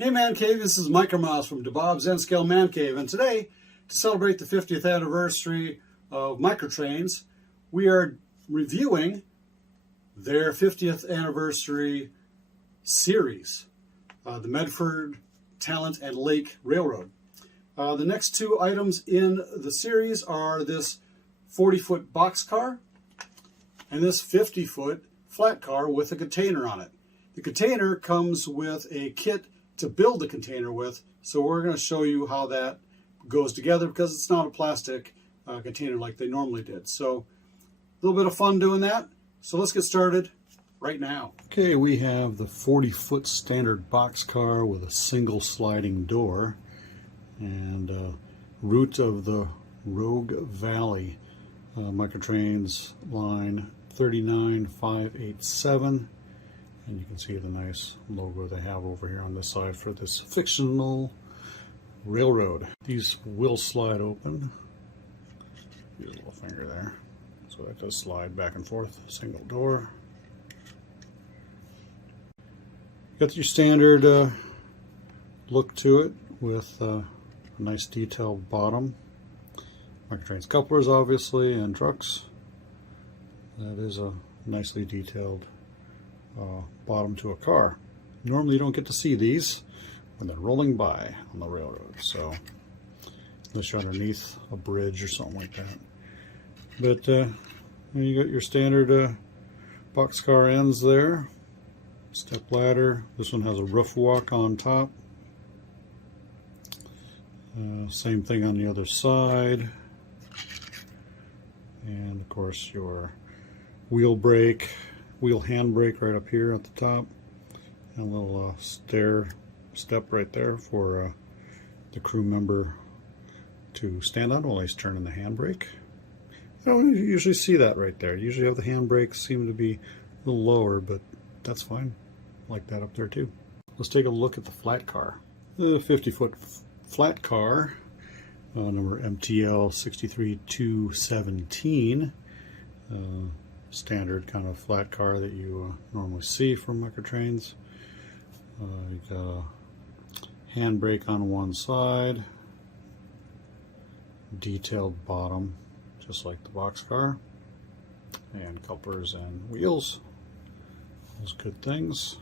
Hey ManCave, this is Mike Mouse from DaBob's N-Scale ManCave, and today, to celebrate the 50th anniversary of Microtrains, we are reviewing their 50th anniversary series, the Medford, Talent, and Lake Railroad. The next two items in the series are this 40-foot boxcar and this 50-foot flat car with a container on it. The container comes with a kit to build the container with, so we're going to show you how that goes together because it's not a plastic container like they normally did. So a little bit of fun doing that. So let's get started right now. Okay, we have the 40-foot standard boxcar with a single sliding door and route of the Rogue Valley, Microtrains line 39587. And you can see the nice logo they have over here on this side for this fictional railroad. These will slide open. Use a little finger there. So that does slide back and forth. Single door. Got your standard look to it with a nice detailed bottom. Microtrains couplers obviously and trucks. That is a nicely detailed bottom to a car. Normally you don't get to see these when they're rolling by on the railroad, so unless you're underneath a bridge or something like that. But you got your standard boxcar ends there, step ladder. This one has a roof walk on top. Same thing on the other side, and of course your wheel brake, wheel handbrake right up here at the top, and a little step right there for the crew member to stand on while he's turning the handbrake. I don't usually see that right there. Usually have the handbrakes seem to be a little lower, but that's fine. I like that up there too. Let's take a look at the flat car. The 50-foot flat car, number MTL 63217. Standard kind of flat car that you normally see from Microtrains. You got a handbrake on one side, detailed bottom just like the boxcar, and couplers and wheels. Those good things.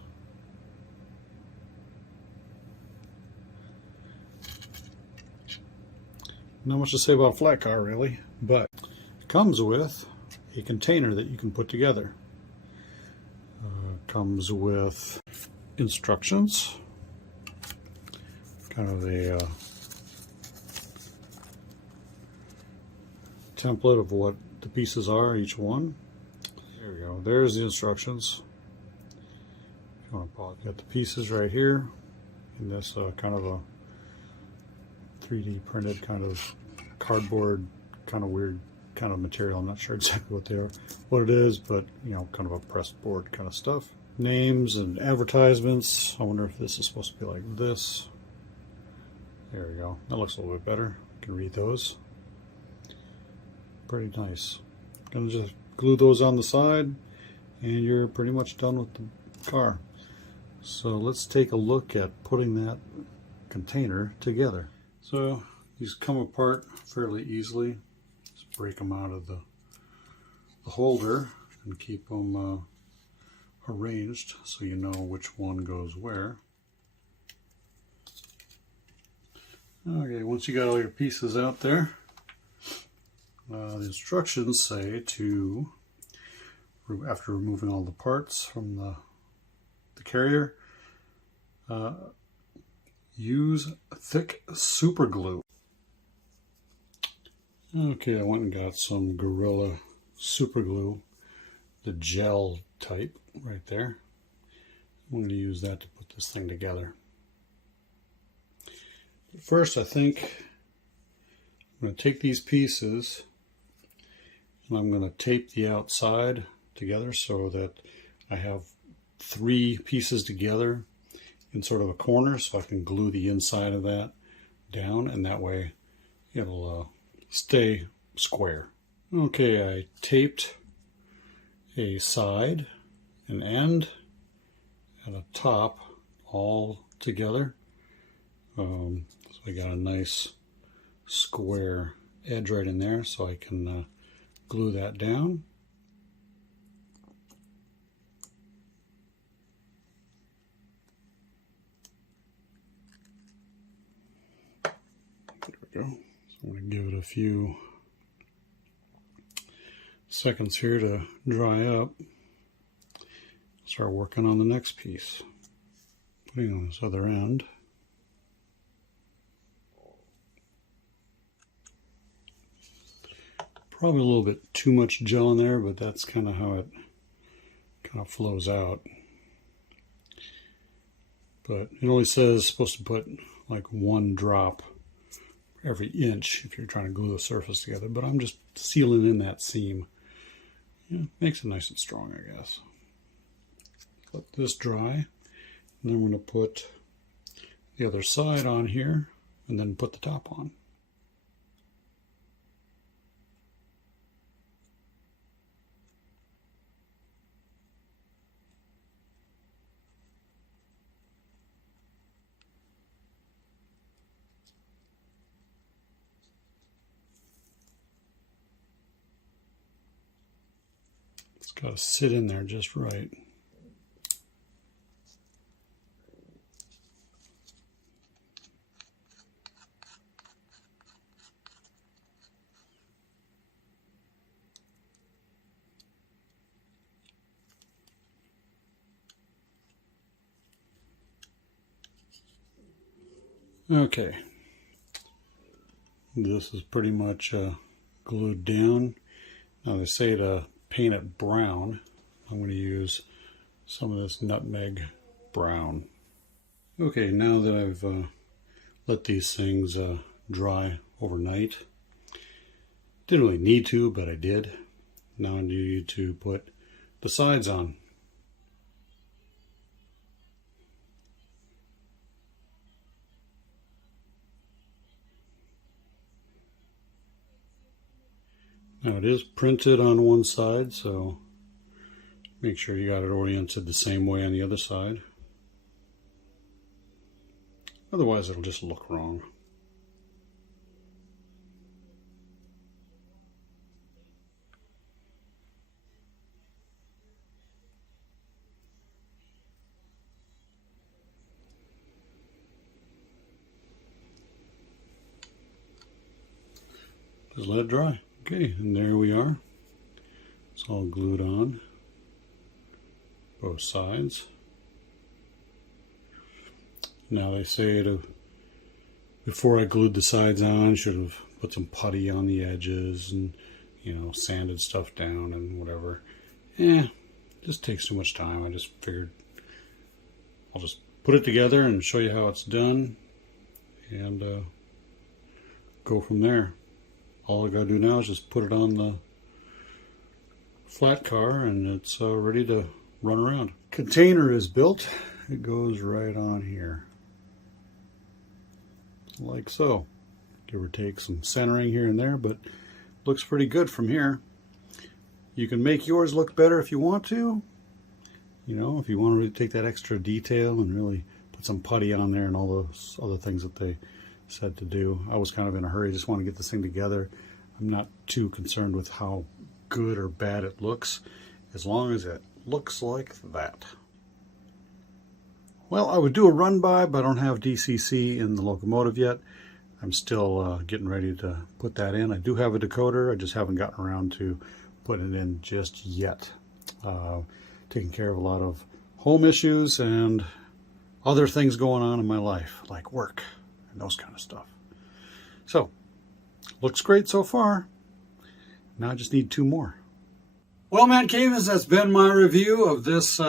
Not much to say about a flat car really, but it comes with a container that you can put together. Comes with instructions, kind of a template of what the pieces are, each one. There we go. There's the instructions. If you want to pause, got the pieces right here in this kind of a 3D printed kind of cardboard, kind of weird kind of material. I'm not sure exactly what it is, but you know, kind of a pressed board kind of stuff. Names and advertisements. I wonder if this is supposed to be like this. There we go. That looks a little bit better. You can read those. Pretty nice. Gonna just glue those on the side and you're pretty much done with the car. So let's take a look at putting that container together. So these come apart fairly easily. Break them out of the holder and keep them arranged so you know which one goes where. Okay, once you got all your pieces out there, the instructions say to, after removing all the parts from the carrier, use thick super glue. Okay, I went and got some Gorilla super glue, the gel type right there. I'm going to use that to put this thing together. But first, I think I'm going to take these pieces and I'm going to tape the outside together so that I have three pieces together in sort of a corner, so I can glue the inside of that down, and that way it'll stay square. Okay, I taped a side, an end, and a top all together. So I got a nice square edge right in there, so I can glue that down. There we go. So I'm going to give it a few seconds here to dry up. Start working on the next piece. Putting on this other end. Probably a little bit too much gel in there, but that's kind of how it kind of flows out. But it only says supposed to put like 1 drop every inch if you're trying to glue the surface together, but I'm just sealing in that seam. Yeah, makes it nice and strong, I guess. Let this dry, and then I'm going to put the other side on here and then put the top on. It's got to sit in there just right. Okay, this is pretty much glued down. Now they say to paint it brown. I'm going to use some of this nutmeg brown. Okay, now that I've let these things dry overnight, didn't really need to, but I did. Now I need to put the sides on. Now it is printed on one side, so make sure you got it oriented the same way on the other side. Otherwise it'll just look wrong. Just let it dry. Okay, and there we are. It's all glued on both sides. Now they say before I glued the sides on, I should have put some putty on the edges and, you know, sanded stuff down and whatever. Just takes too much time. I just figured I'll just put it together and show you how it's done and go from there. All I gotta do now is just put it on the Flatcar and it's ready to run around. Container is built. It goes right on here. Like so. Give or take some centering here and there, but looks pretty good from here. You can make yours look better if you want to. You know, if you want to really take that extra detail and really put some putty on there and all those other things that they said to do. I was kind of in a hurry, just want to get this thing together. I'm not too concerned with how good or bad it looks, as long as it looks like that. Well, I would do a run by, but I don't have DCC in the locomotive yet. I'm still getting ready to put that in. I do have a decoder, I just haven't gotten around to putting it in just yet. Taking care of a lot of home issues and other things going on in my life, like work and those kind of stuff. So, looks great so far. Now I just need 2 more. Well, ManCave, that's been my review of this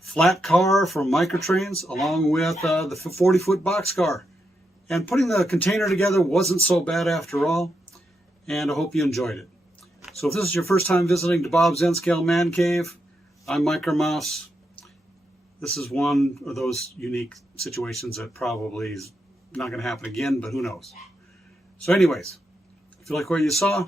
flat car from Microtrains, along with the 40-foot Boxcar. And putting the container together wasn't so bad after all, and I hope you enjoyed it. So if this is your first time visiting DaBob's N-Scale ManCave, I'm Micro Mouse. This is one of those unique situations that probably is not going to happen again, but who knows. So anyways, if you like what you saw,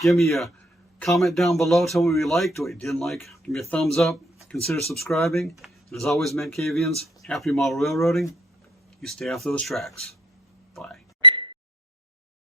give me a comment down below. Tell me what you liked, what you didn't like. Give me a thumbs up. Consider subscribing. And as always, ManCavians, happy model railroading. you stay off those tracks.